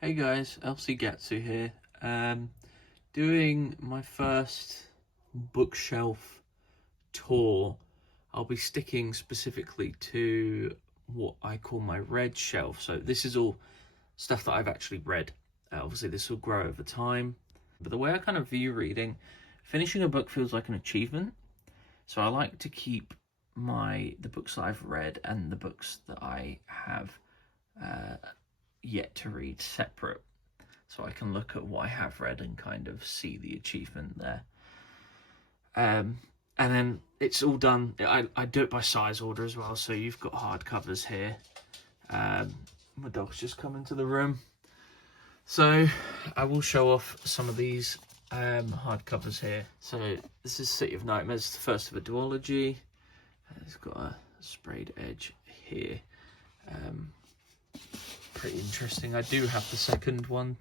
Hey guys, LC Gatsu here. Doing my first bookshelf tour. I'll be sticking specifically to what I call my red shelf. So this is all stuff that I've actually read. Obviously this will grow over time. But the way I kind of view reading, finishing a book feels like an achievement. So I like to keep the books that I've read and the books that I have yet to read separate, so I can look at what I have read and kind of see the achievement there. And then it's all done. I do it by size order as well. So you've got hardcovers here. My dog's just come into the room, so I will show off some of these hardcovers here. So this is City of Nightmares, the first of a duology. It's got a sprayed edge here. Pretty interesting. I do have the second one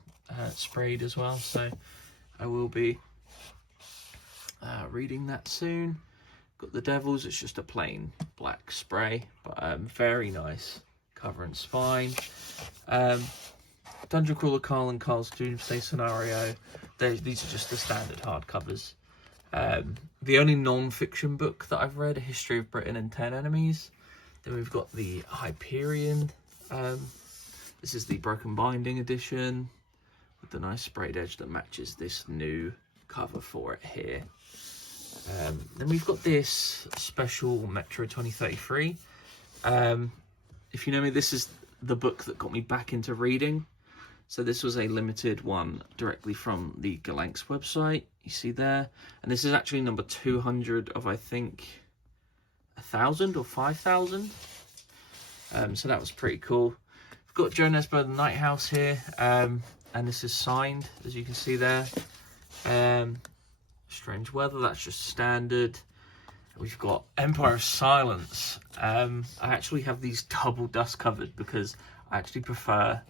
sprayed as well, so I will be reading that soon. Got the Devils. It's just a plain black spray, but very nice cover and spine. Dungeon Crawler Carl and Carl's Doomsday Scenario. These are just the standard hardcovers. The only non-fiction book that I've read, A History of Britain and 10 Enemies. Then we've got the Hyperion. This is the Broken Binding edition with the nice sprayed edge that matches this new cover for it here. Then we've got this special Metro 2033. If you know me, this is the book that got me back into reading. So this was a limited one directly from the Galanx website, you see there. And this is actually number 200 of, I think, 1,000 or 5,000. So that was pretty cool. We've got Joe Nesbo, The Night House here, and this is signed, as you can see there. Strange Weather, that's just standard. We've got Empire of Silence. I actually have these double dust covered because I actually prefer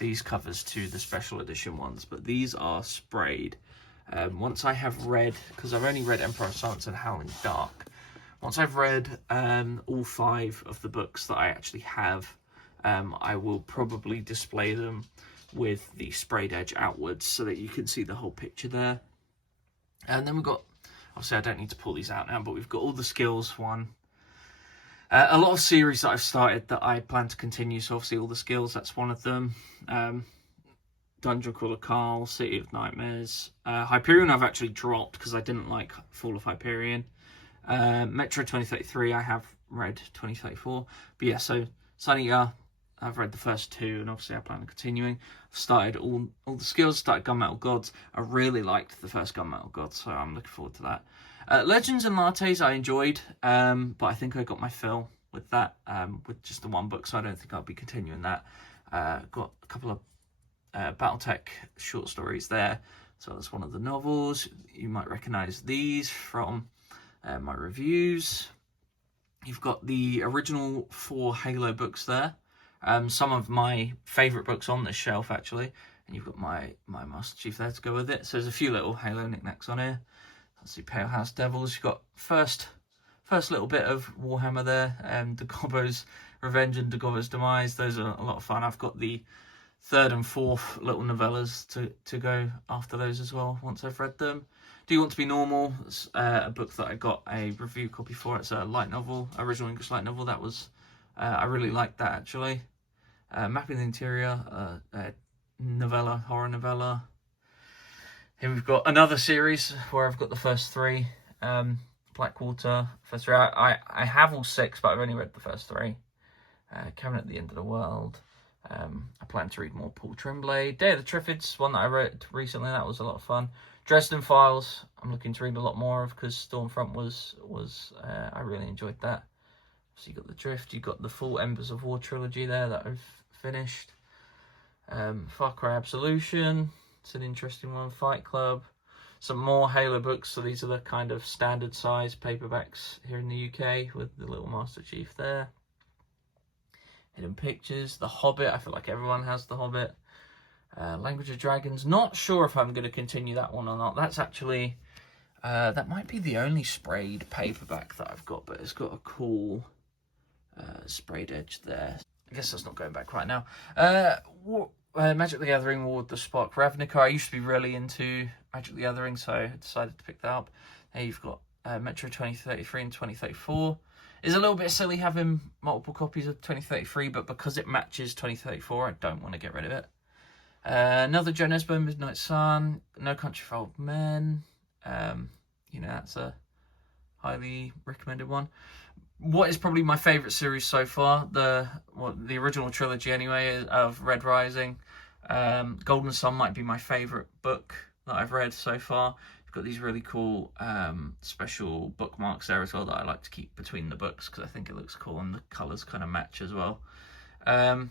these covers to the special edition ones, but these are sprayed. Once I have read, because I've only read Empire of Silence and Howling Dark, once I've read all 5 of the books that I actually have, I will probably display them with the sprayed edge outwards so that you can see the whole picture there. And then we've got, obviously I don't need to pull these out now, but we've got all the skills one. A lot of series that I've started that I plan to continue, so obviously all the skills, that's one of them. Dungeon Crawler Carl, City of Nightmares. Hyperion I've actually dropped because I didn't like Fall of Hyperion. Metro 2033 I have read 2034. But yeah, so Sunny, I've read the first 2, and obviously I plan on continuing. I've started all the skills, started Gunmetal Gods. I really liked the first Gunmetal Gods, so I'm looking forward to that. Legends and Lattes I enjoyed, but I think I got my fill with that, with just the one book, so I don't think I'll be continuing that. Got a couple of Battletech short stories there, so that's one of the novels. You might recognise these from my reviews. You've got the original 4 Halo books there. Some of my favourite books on this shelf, actually. And you've got my Master Chief there to go with it. So there's a few little Halo knickknacks on here. Let's see, Pale House Devils. You've got first little bit of Warhammer there. Dagobo's Revenge and Dagobo's Demise. Those are a lot of fun. I've got the 3rd and 4th little novellas to go after those as well, once I've read them. Do You Want to Be Normal? It's a book that I got a review copy for. It's a light novel, original English light novel. That was... I really liked that, actually. Mapping the Interior, novella, horror novella. Here we've got another series where I've got the first 3. Blackwater, first 3. I have all 6, but I've only read the first 3. Cabinet at the End of the World. I plan to read more Paul Tremblay. Day of the Triffids, one that I read recently. That was a lot of fun. Dresden Files, I'm looking to read a lot more of because Stormfront was I really enjoyed that. So you got The Drift, you got the full Embers of War trilogy there that I've finished. Far Cry Absolution, it's an interesting one. Fight Club, some more Halo books. So these are the kind of standard size paperbacks here in the UK with the little Master Chief there. Hidden Pictures, The Hobbit, I feel like everyone has The Hobbit. Language of Dragons, not sure if I'm going to continue that one or not. That's actually, that might be the only sprayed paperback that I've got, but it's got a cool sprayed edge there. I guess that's not going back right now. Magic the Gathering War with the Spark Ravnica. I used to be really into Magic the Gathering, so I decided to pick that up. Here you've got Metro 2033 and 2034. It's a little bit silly having multiple copies of 2033, but because it matches 2034, I don't want to get rid of it. Another Joe Nesbo, Midnight Sun, No Country for Old Men. You know, that's a highly recommended one. What is probably my favourite series so far, the original trilogy anyway, of Red Rising. Golden Sun might be my favourite book that I've read so far. You've got these really cool special bookmarks there as well that I like to keep between the books because I think it looks cool and the colours kind of match as well. The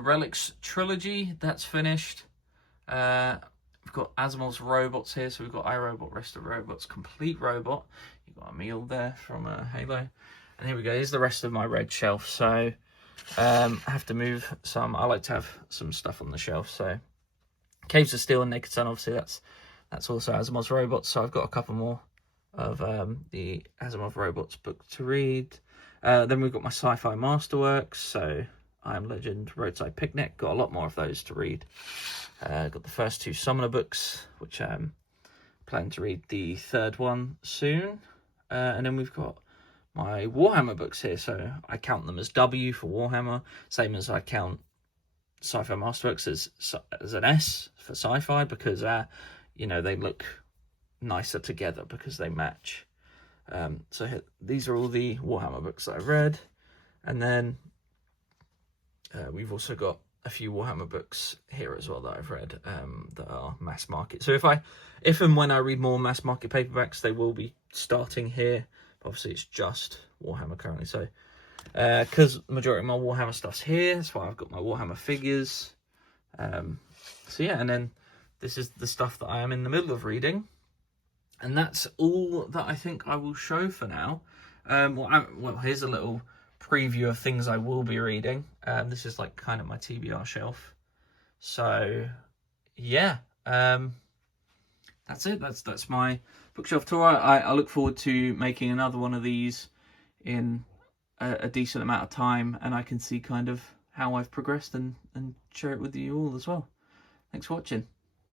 Relics trilogy, that's finished. We've got Asimov's robots here, so we've got iRobot, Rest of Robots, Complete Robot. You've got Emil there from Halo. And here we go, here's the rest of my red shelf. So I have to move some. I like to have some stuff on the shelf. So Caves of Steel and Naked Sun, obviously that's also Asimov's robots. So I've got a couple more of the Asimov robots book to read. Then we've got my sci-fi masterworks. So I Am Legend, Roadside Picnic. Got a lot more of those to read. Got the first two Summoner books, which plan to read the third one soon. And then we've got my Warhammer books here. So I count them as W for Warhammer, same as I count Sci-Fi Masterworks as an S for sci-fi, because you know, they look nicer together because they match. So here, these are all the Warhammer books that I've read. And then we've also got a few Warhammer books here as well that I've read that are mass market. So if and when I read more mass market paperbacks, they will be starting here. Obviously, it's just Warhammer currently. So because the majority of my Warhammer stuff's here, that's why I've got my Warhammer figures. So yeah, and then this is the stuff that I am in the middle of reading. And that's all that I think I will show for now. Well, here's a little preview of things I will be reading. This is like kind of my TBR shelf. So yeah, that's it. That's my bookshelf tour. I look forward to making another one of these in a decent amount of time, and I can see kind of how I've progressed and share it with you all as well. Thanks for watching.